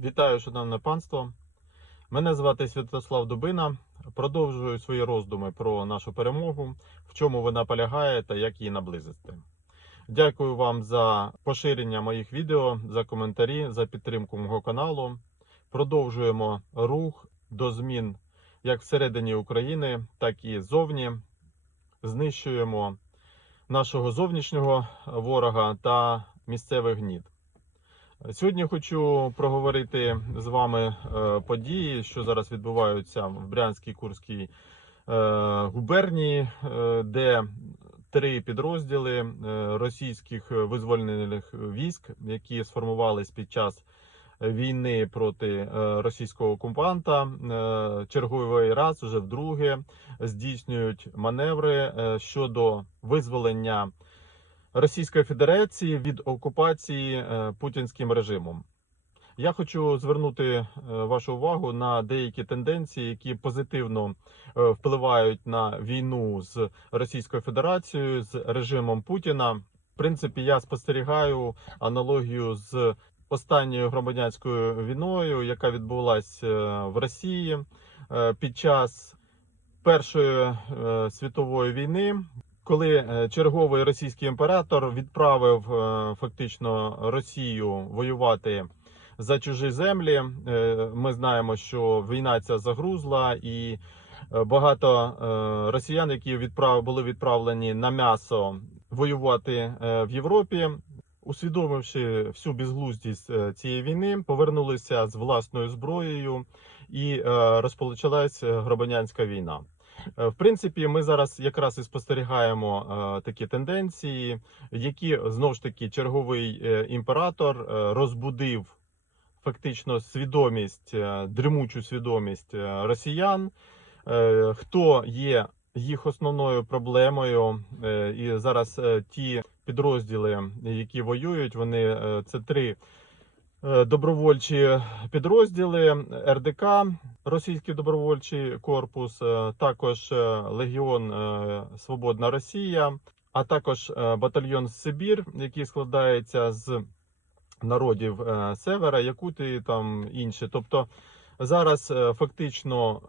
Вітаю, шановне панство. Мене звати Святослав Дубина. Продовжую свої роздуми про нашу перемогу, в чому вона полягає та як її наблизити. Дякую вам за поширення моїх відео, за коментарі, за підтримку мого каналу. Продовжуємо рух до змін як всередині України, так і зовні. Знищуємо нашого зовнішнього ворога та місцевих гнід. Сьогодні хочу проговорити з вами е, події, що зараз відбуваються в Брянській Курській е, губернії, е, де три підрозділи російських визвольних військ, які сформувались під час війни проти російського окупанта, черговий раз уже вдруге здійснюють маневри щодо визволення. Російської Федерації від окупації е, путінським режимом. Я хочу звернути е, вашу увагу на деякі тенденції, які позитивно е, впливають на війну з Російською Федерацією з режимом Путіна. В принципі, я спостерігаю аналогію з останньою громадянською війною, яка відбулася в Росії під час Першої світової війни, коли е, черговий російський імператор відправив е, фактично Росію воювати за чужі землі. Е, Ми знаємо, що війна ця загрузла, і багато росіян, які відправ були відправлені на м'ясо воювати в Європі. Усвідомивши всю безглуздість цієї війни, повернулися з власною зброєю і розпочалась громадянська війна. Е, В принципі, ми зараз якраз і спостерігаємо е, такі тенденції, які знову ж таки черговий е, імператор розбудив фактично свідомість, дремучу свідомість росіян. Хто є їх основною проблемою, і зараз ті підрозділи, які воюють, вони це три добровольчі підрозділи РДК, Російський добровольчий корпус, е, також е, Легіон е, Свободна Росія, а також е, батальйон Сибір, який складається з народів е, Севера, Якутії там інші. Тобто зараз е, фактично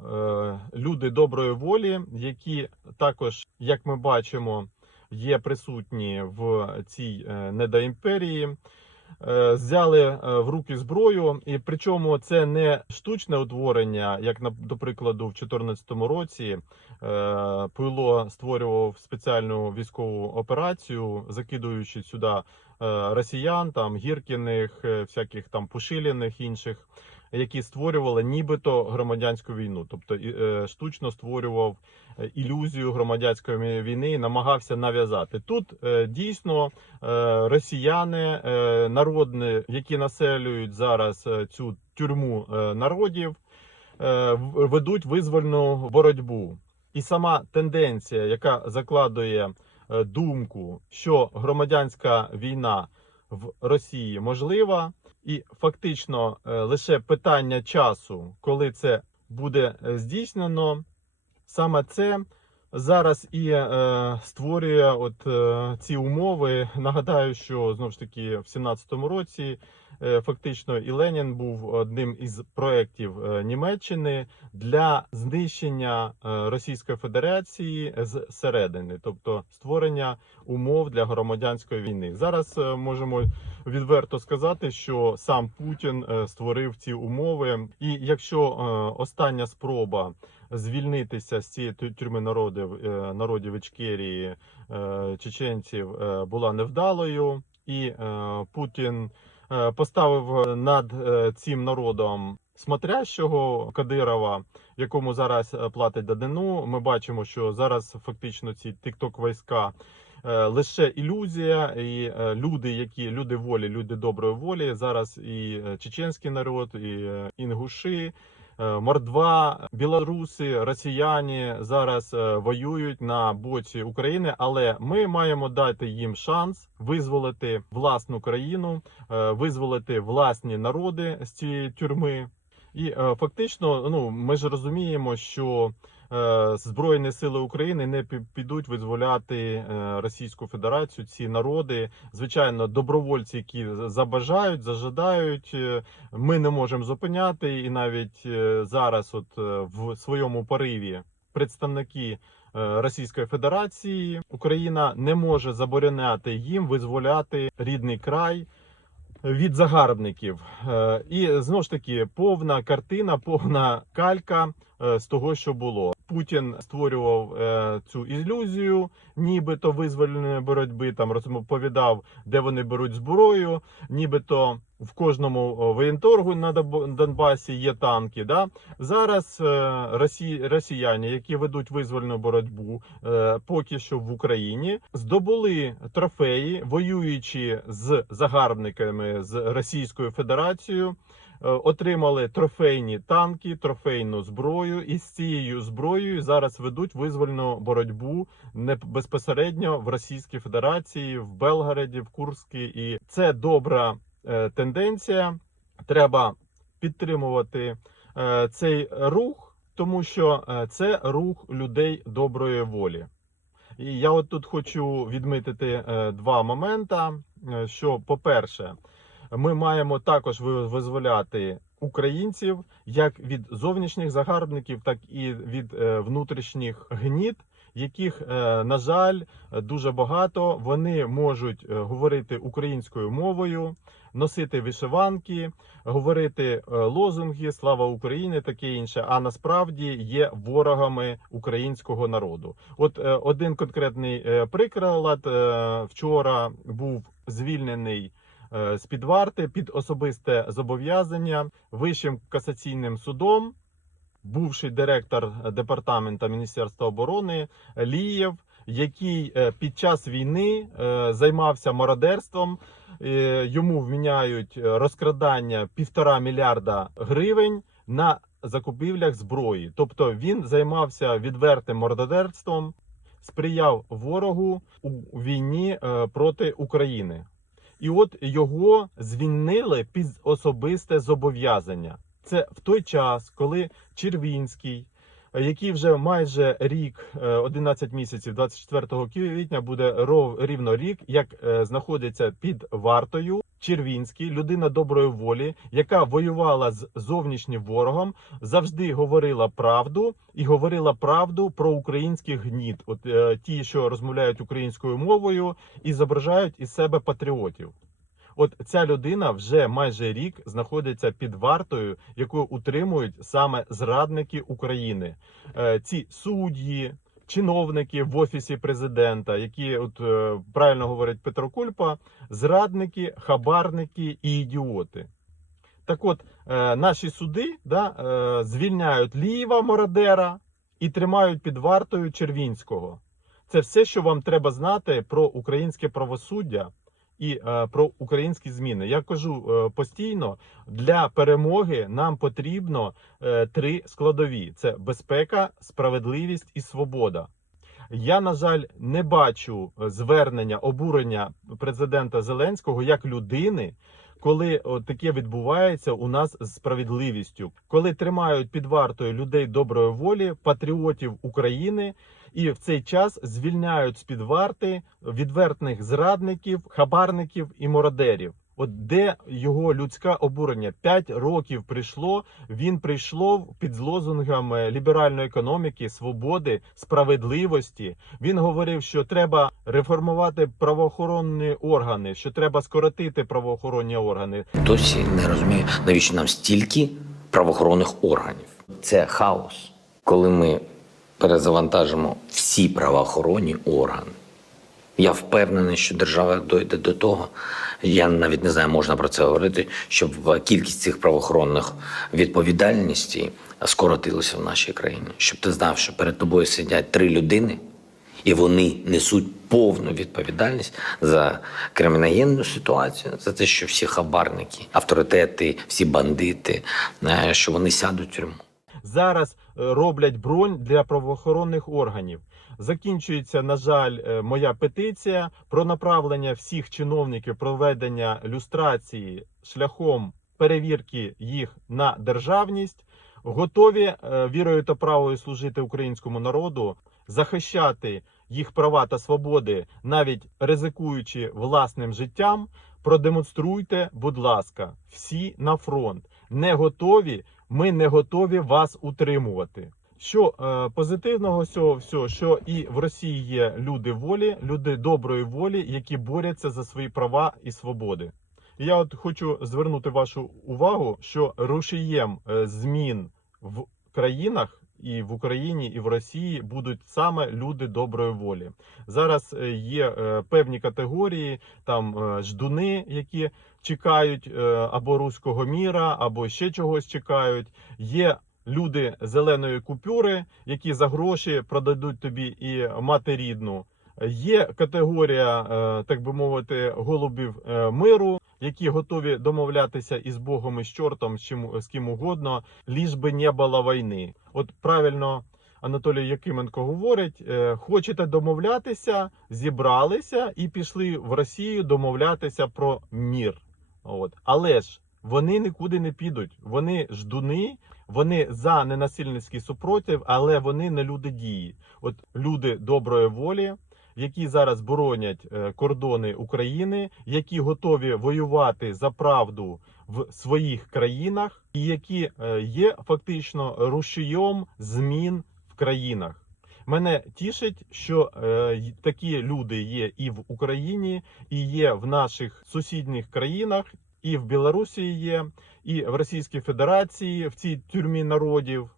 е, люди доброї волі, які також, як ми бачимо, є присутні в цій е, недоімперії. Е, Взяли е, в руки зброю, і причому це не штучне утворення, як до прикладу, в 2014 році Пило Пуйло створював спеціальну військову операцію, закидуючи сюди е, росіян, там гіркіних, е, всяких там пушиліних інших, які створювали нібито громадянську війну, тобто е, штучно створював е, ілюзію громадянської війни і намагався нав'язати. Тут е, дійсно росіяни, народні, які населюють зараз цю тюрму народів, ведуть визвольну боротьбу. І сама тенденція, яка закладує думку, що громадянська війна в Росії можлива, і фактично е, лише питання часу, коли це буде е, здійснено, саме це зараз і е, створює от е, ці умови. Нагадаю, що знову ж таки в 17-му році фактично і Ленін був одним із проєктів е, Німеччини для знищення е, Російської Федерації з середини, тобто створення умов для громадянської війни. Зараз е, можемо відверто сказати, що сам Путін е, створив ці умови, і якщо е, остання спроба звільнитися з цієї тю- тюрми народів е, народів Ічкерії е, чеченців е, була невдалою, і е, Путін е, поставив над е, цим народом смотрящого Кадирова, якому зараз е, платить данину. Ми бачимо, що зараз фактично ці тікток війська. е, Лише ілюзія, і е, люди, які люди волі, люди доброї волі. Зараз і е, чеченський народ, і е, інгуші, е, мордва, білоруси, росіяни зараз е, воюють на боці України, але ми маємо дати їм шанс визволити власну країну, е, визволити власні народи з цієї тюрми. І е, фактично, ну ми ж розуміємо, що е, Збройні сили України не підуть визволяти е, Російську Федерацію, ці народи. Звичайно, добровольці, які забажають, зажадають, е, ми не можемо зупиняти. І навіть е, зараз, от е, в своєму пориві, представники е, Російської Федерації Україна не може забороняти їм визволяти рідний край від загарбників. Е, І знову ж таки повна картина, повна калька е, з того, що було. Путін створював е, цю ілюзію, нібито визвольної боротьби. Там розповідав, де вони беруть зброю, нібито в кожному воєнторгу на Донбасі є танки. Да? Зараз е, росі... росіяни, які ведуть визвольну боротьбу, е, поки що в Україні, здобули трофеї, воюючи з загарбниками з Російською Федерацією. Е, Отримали трофейні танки, трофейну зброю, і з цією зброєю зараз ведуть визвольну боротьбу не безпосередньо в Російській Федерації, в Белгороді, в Курській. І це добра е, тенденція. Треба підтримувати е, цей рух, тому що це рух людей доброї волі. І я от тут хочу відмітити два момента. е, Що, по-перше, ми маємо також ви- визволяти українців як від зовнішніх загарбників, так і від е, внутрішніх гнід, яких, е, на жаль, дуже багато. Вони можуть е, говорити українською мовою, носити вишиванки, говорити лозунги Слава Україні, таке інше. А насправді є ворогами українського народу. От один конкретний приклад вчора був звільнений. Е, З під варти під особисте зобов'язання Вищим касаційним судом, бувший директор департаменту Міністерства оборони Лієв, який е, під час війни е, займався мародерством. Йому вміняють розкрадання півтора мільярда гривень на закупівлях зброї. Тобто він займався відвертим мародерством, сприяв ворогу у війні проти України. І от його звільнили під особисте зобов'язання. Це в той час, коли Червінський, який вже майже рік, е, 11 місяців, 24 квітня, буде рівно рік, як е, знаходиться під вартою. Червінський, людина доброї волі, яка воювала з зовнішнім ворогом, завжди говорила правду і говорила правду про українських гнід. От е, ті, що розмовляють українською мовою і зображають із себе патріотів. От ця людина вже майже рік знаходиться під вартою, яку утримують саме зрадники України. Е, ці судді, чиновники в офісі президента, які от е, правильно говорить Петро Кульпа, зрадники, хабарники і ідіоти. Так от, е, наші суди да, звільняють Лієва мародера і тримають під вартою Червінського. Це все, що вам треба знати про українське правосуддя і е, про українські зміни. Я кажу е, постійно, для перемоги нам потрібно е, три складові: це безпека, справедливість і свобода. Я, на жаль, не бачу звернення обурення президента Зеленського як людини, коли таке відбувається у нас з справедливістю, коли тримають під вартою людей доброї волі, патріотів України, і в цей час звільняють з під варти відвертних зрадників, хабарників і мародерів. От де його людське обурення? П'ять років прийшло. Він прийшов під лозунгами ліберальної економіки, свободи, справедливості. Він говорив, що треба реформувати правоохоронні органи, що треба скоротити правоохоронні органи. Досі не розумію, навіщо нам стільки правоохоронних органів. Це хаос, коли ми перезавантажимо всі правоохоронні органи. Я впевнений, що держава дойде до того. Я навіть не знаю, можна про це говорити, щоб кількість цих правоохоронних відповідальностей скоротилася в нашій країні. Щоб ти знав, що перед тобою сидять три людини, і вони несуть повну відповідальність за криміногенну ситуацію, за те, що всі хабарники, авторитети, всі бандити, е, що вони сядуть в тюрму. Зараз е, роблять бронь для правоохоронних органів. Закінчується, на жаль, е, моя петиція про направлення всіх чиновників проведення люстрації шляхом перевірки їх на державність. готові е, вірою та правою служити українському народу, захищати їх права та свободи, навіть ризикуючи власним життям. Продемонструйте, будь ласка, всі на фронт. Не готові. Ми не готові вас утримувати. Що е, позитивного цього всього, що і в Росії є люди волі, люди доброї волі, які борються за свої права і свободи. І Я от хочу звернути вашу увагу, що рушієм е, змін в країнах і в Україні, і в Росії будуть саме люди доброї волі. Зараз е, є е, певні категорії, там ждуни, які чекають або руського міра, або ще чогось чекають. Є люди зеленої купюри, які за гроші продадуть тобі і мати рідну. Є категорія, е, так би мовити, голубів е, миру, які готові домовлятися із Богом і з чортом, з чим з ким угодно, ліж би не було війни. От правильно Анатолій Якименко говорить: е, хочете домовлятися, зібралися і пішли в Росію домовлятися про мір. От але ж вони нікуди не підуть. Вони ждуни, вони за ненасильницький супротив, але вони не люди дії. От люди доброї волі, які зараз боронять е, кордони України, які готові воювати за правду в своїх країнах, і які е, є фактично рушієм змін в країнах. Мене тішить, що е, такі люди є і в Україні, і є в наших сусідніх країнах, і в Білорусі є, і в Російській Федерації в цій тюрмі народів.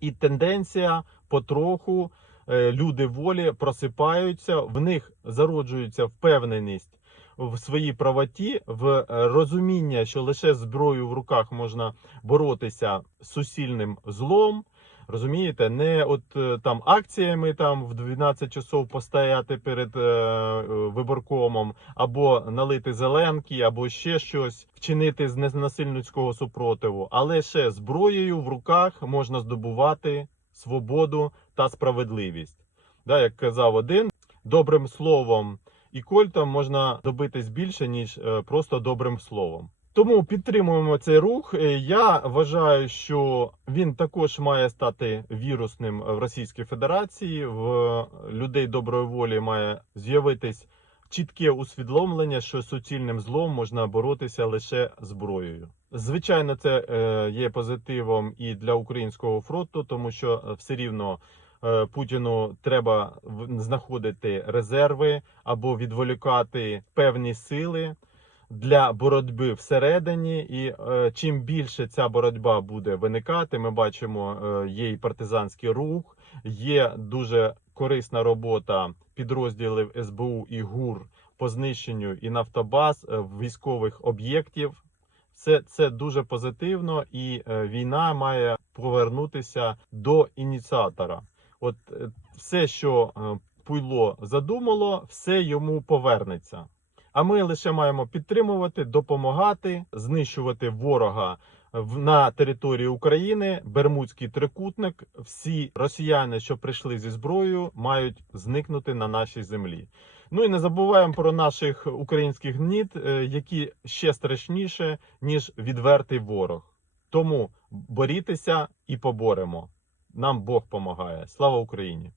І тенденція потроху е, люди волі просипаються, в них зароджується впевненість в своїй правоті, в е, розуміння, що лише зброєю в руках можна боротися з сусільним злом. Розумієте, не от е, там акціями там в 12 часов постояти перед е, е, виборкомом, або налити зеленки, або ще щось вчинити з ненасильницького супротиву, але ще зброєю в руках можна здобувати свободу та справедливість. Да, як казав один, добрим словом і кольтом можна добитись більше ніж е, просто добрим словом. Тому підтримуємо цей рух. Е, Я вважаю, що він також має стати вірусним в Російській Федерації. В людей доброї волі має з'явитись чітке усвідомлення, що суцільним злом можна боротися лише зброєю. Звичайно, це е, є позитивом і для українського фронту, тому що е, все рівно е, Путіну треба знаходити резерви або відволікати певні сили для боротьби всередині, і е, чим більше ця боротьба буде виникати, ми бачимо, е, є і партизанський рух, є дуже корисна робота підрозділів СБУ і ГУР по знищенню і нафтобаз е, військових об'єктів. Це, це дуже позитивно, і е, війна має повернутися до ініціатора. От е, все, що е, Пуйло задумало, все йому повернеться. А ми лише маємо підтримувати, допомагати, знищувати ворога на території України. Бермудський трикутник. Всі росіяни, що прийшли зі зброєю, мають зникнути на нашій землі. Ну і не забуваємо про наших українських гнід, е, які ще страшніше ніж відвертий ворог. Тому борітеся і поборемо. Нам Бог помагає. Слава Україні!